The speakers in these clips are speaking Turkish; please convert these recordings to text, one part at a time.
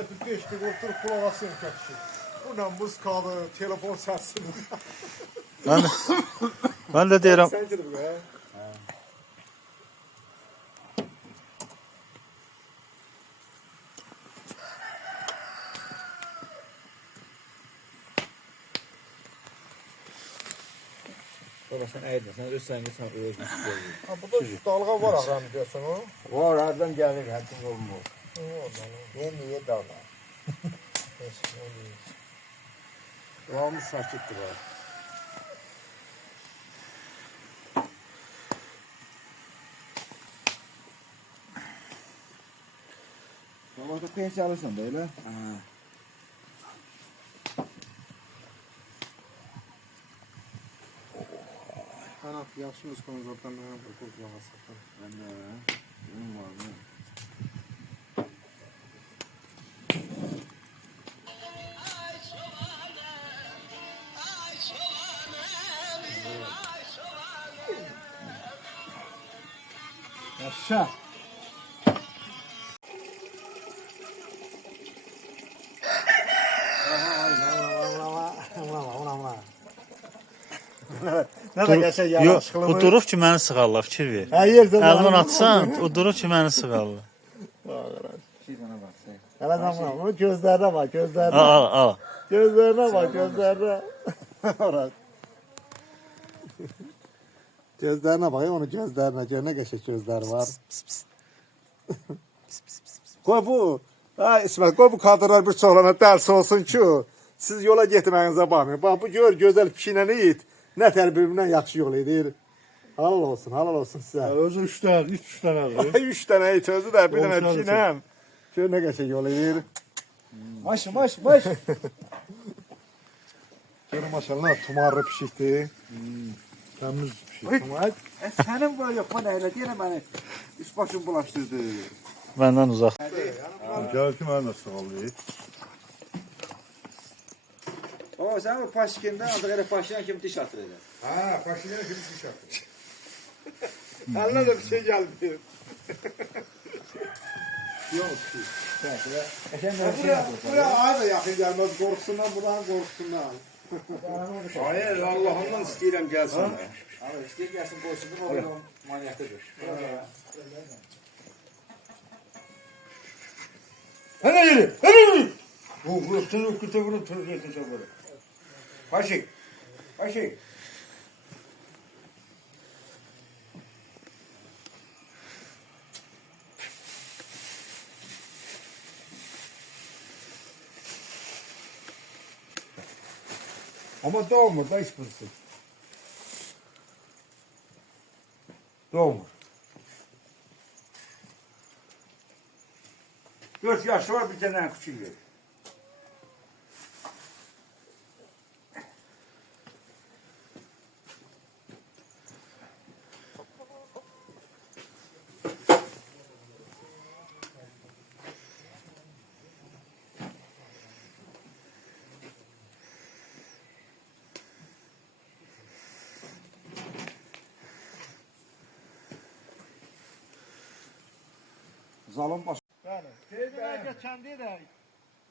Böyle bir 5 dakika oturup kulak asıyorum kaçışım. Buradan buz kaldı, telefon sesini. Ben de deyirəm. Sen gidip ya. Baba sen eğdin, sen öz səngi sən özünü tutuyorsun. Ha burada dalga var ahram diyorsun o. Var, hardan gelir, hədin olmur. Niye dağlar? Devamlı sakittir var. Orada pensiya alırsan da öyle. Kanat yaxşımız konuzordan ne yapır kulak asaktan. Ben de benim var mı? Aşağı. Ne de geçen Yox, yavaşlığı o durub ki məni sığarlar, fikir ver. Her yerde Əlini atsan, o durub ki məni sığarlar. Şey bana bak sen. Hele zaman bunu gözlerine bak, gözlerine. Al. Gözlerine bak, gözlerine. Orası. Gözlerine bak, onun gözlerine. Gör geçecek gözleri var. Koy bu. Ha İsmet, koy bu kadınlar bir çoğlana ders olsun ki siz yola getməyinizə bakmayın. Bak bu gör gözəl pişinəni it. Nə tər birbirindən yaxşı yol edir. Halal olsun sizə. Özü 3 tane, 3 tane alır. 3 dənə it özü də bir dənə Olsun, pişinəm. Gör nə qəşəng yol edir. Baş. Gör maşallah tumarlı pişikdir. Temiz bir şey. Tumarlı. Senin böyle yok bana öyle diyelim beni. Üst başım bulaştırdı. Məndən uzaq. Gel ki ben nasıl alıyor? O sen o paşkinden ancak öyle paşkinden kim diş atır öyle. Ha, başına bir şey yaptı. Eline de bir şey geldi. Yok ki. Buraya ay da yakın gelmez korkusundan, buranın korkusundan. Hayır Allah'ımdan istəyirəm gelsin. Abi istəyir gelsin borçludur o benim manyatıdır. Hadi yürü, hadi yürü. Bu vurursun, kıta vurup tırgırsın sen böyle. Paşik. Ama doğma da hiçbirisi. Doğma. 4 yaşı var bir tane küçük yer. Zalım baş. Yani. Teyzeler geçen değil de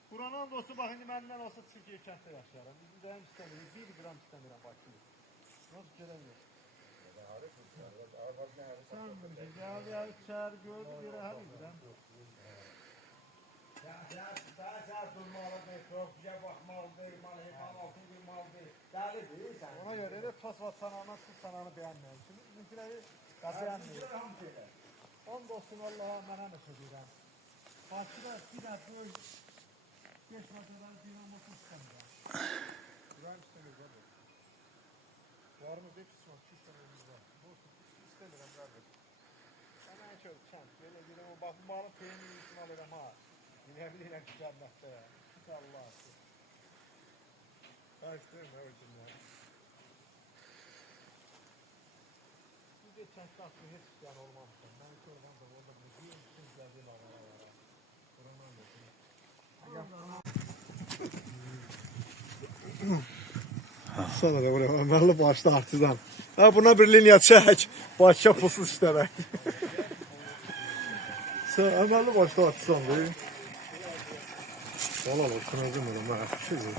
Kur'an'ın dostu bak şimdi benden olsa Türkiye kentte yaşarım. Bizim de hem istemiyoruz. 1 gram istemiyorum bak şimdi. Nasıl göremiyoruz? Sen güzel ya içer gördü bir her yerden. Ona göre de tosvat sanağına su sanağını beğenmiyorum. Şimdi bizimkileri beğenmiyor. On dostum Allah'a emanet ediyorum. Başka bir daha böyle geçmeden bir olmasını istemiyorum. Güven istemiyoruz abi. Varımız hepsi var. Çiş tanımız var. Bu istemiyorum kardeşim. Hemen şöyle çant. Böyle bir ama bak bu malın peynir iyisini alırım ha. Bilebilirim ki cennette ya. Şükür Allah'a. Ben isterim evet şimdi ya. Bu geçen şahsı hiç yani olmamıştı. Ben şuradan da orada bir sizlerden avara avara. Buranın anlasını. Sana da buraya ömerli başta artizan. Ha buna bir linya çek. Başka pusuz işlemek. Sen ömerli başta artizan değil. Valla şuna acımıyorum ben. Bir şey değil.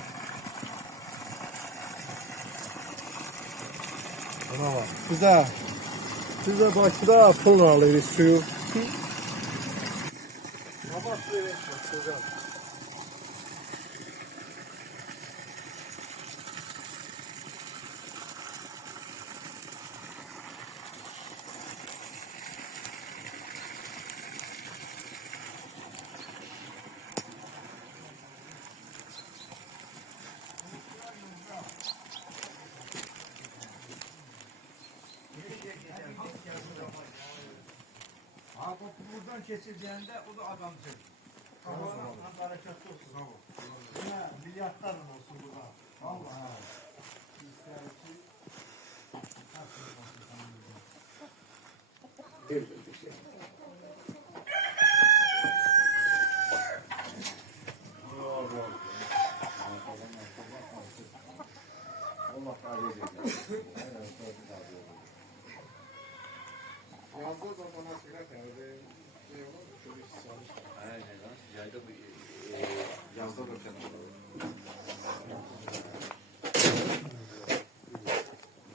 Buna bak. Bize Bakıda pulla alırız suyu. Ama suyu etmez güzel. Ha bu buradan keçireceğinde o da adamcıl. Allah'ım bereketli olsun abi. Yine milyatlarla olsun burada. Vallahi. İster ki Allah kabul etsin. yazda zamana sigara verdi. Aynen lan. Yayda bu yazda da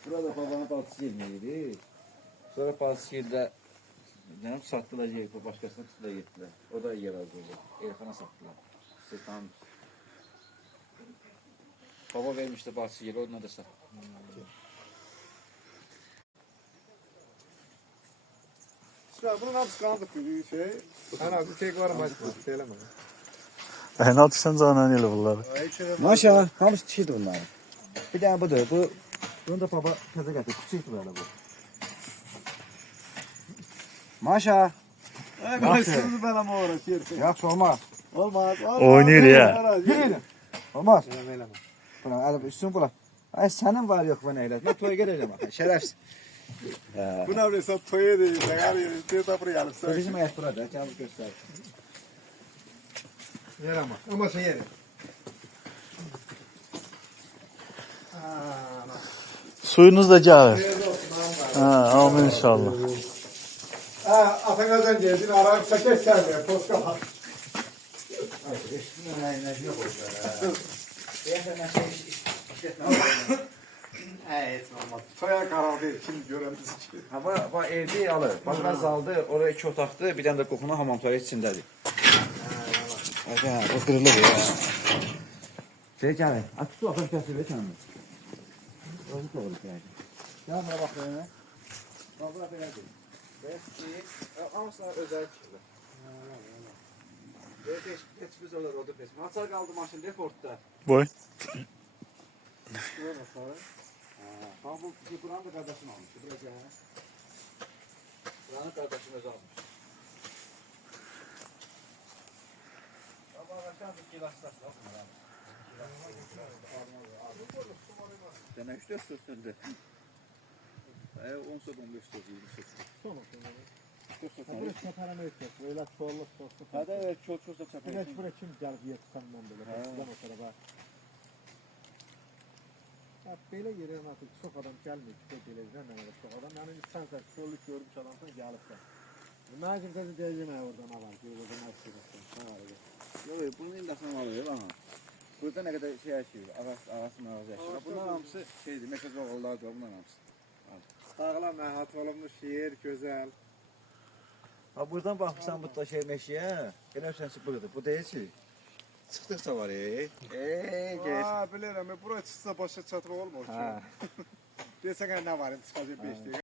Burada babanın baltısı gelmeydi. Sonra baltısı geldi. Canım sattılar bu başkasına tutula gittiler. O da yer aldı. Elfana sattılar. Setan. Baba vermişti baltısı yeri, onunla da sattı. İşte bunun hepsi kandık bir şey. Ana bir tek var mı? Söyleme. Ne atırsan canan elə bunları. Maşallah, hamısı dişiydi bunlar. Bir tane budur. Bunu da baba təzə gətirdi. Küçükdür böyle bu. Maşa. Siz bana mı uğraşıyorsun? Yaxşı olmaz. Olmaz. Oynayır ya. Yürü. Olmaz. Eleme. Buna alıp üstünü bula. Ay senin var yok bana eylet. Ben toya geleceğim bakın. Şerefsiz. Bu ne bileyim toya değil. Her yeri teyze buraya alıp Bu bizim ayak burada. Gel bu göster. Yer ama şey yeri. Suyunuz da gəlir. Teyze olsun ağam Ha, amin inşallah. Atanaz'dan geldin arayıp çekek gelmiyor. Toska hak. Toya karar değil. Kim gören bizi ki. Ama bak evde alır. Başına zaldı. Oraya iki otaqdı. Bir tane de kokunu hamam tuvalet içindədir. Hadi bu kırılır ya. Şey gəlir. Açık su atar kəsir ve kendini. Özü doğru geldi. Gel buna bak böyle. Bak bura belə deyil. Bəs hamısına özəl çıxdı. Heç biz olur oldu pes. Açar qaldı maşın deportda. Boy. Ha bu buranın da qardaşını almış. Buraya gəl. Buranın qardaşını özü almış. Baba aşağı bir gilaslar var. Demek 3-4 sözdü. 10 söz 15 söz 20 söz. Buraya çaparan etmek. Böyle çoğunluk olsun. Hadi evet çok da çapar. Güneş buraya kim gelip yetişkandan böyle. Ben o tarafa. Böyle yere artık çok adam gelmiyor. Çok geleceğim ben çok adam. Yani insan sen çoğunluk görmüş adamsan gelip de. Nazım kızı diyeceğim ya oradan var. Oradan açıyorsun. Yok bunun indasını alıyor ama. Burada ne kadar şey yaşıyor. Arasında yaşıyor. Bunlar hamısı şeydi. Mekaz oğullar da bunlar hamısı. Sağlam rahat olmuş yer güzel. Ha buradan bakmışsan bu da şey meşiye. Gene sen burada. Bu değil ki. Çıktıkça var gel. Aa bilirim. Buraya çıksa başa çatır olmur. Ha. Desene ne var? Çıkacak 5 diye.